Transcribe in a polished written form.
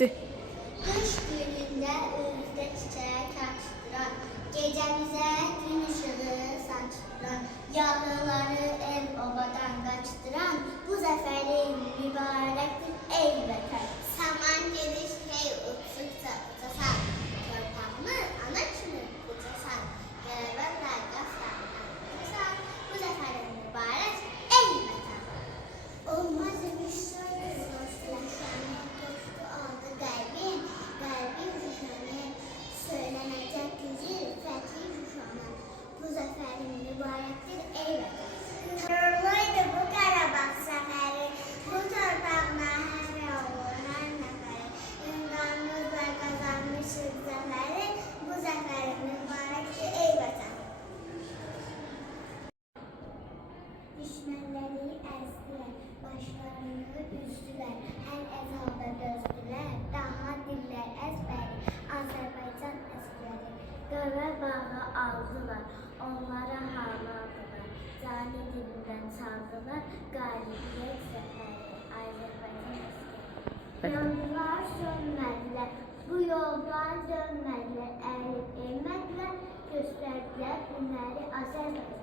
getdi. Kış günündə önümüzdə çiçək açdıran, gecəmizə gün ışığı saçdıran, yağlıları el obadan qaçdıran, bu zəfərin mübarəkdir ey vətən. Saman geniş hey uçtukça uçasan, torpağımı ana kimi uçasan, qələbənlə qaslarından uçasan, bu zəfərin mübarək ey vətən. Olmaz imiş söylür dostlaşanı, dostu aldı qəlbim, qəlbim düşanı, söylənəcək gücü fəthi düşanı, bu zəfərin mübarəkdir ey vətən. Qürurluydu bu Qarabağ səfəri, bu torpağına həsr olur hər nəfəri, ünvanımızla qazanmışıq zəfəri, bu zəfərin mübarəkdir ey vətən. Düşmənləri əzdilər, başlarını üzdülər, hər əzaba dözdülər, daha dillər əzbəri, Azərbaycan əskəri, Qarabağı aldılar, onlara haladılar, cani dilindən çaldılar, qalibiyyət zəfəri, Azərbaycan əskəri. Yandılar, sönmədilər, bu yoldan dönmədilər, əyilib eymədilər, göstərdilər hünəri Azərbaycan.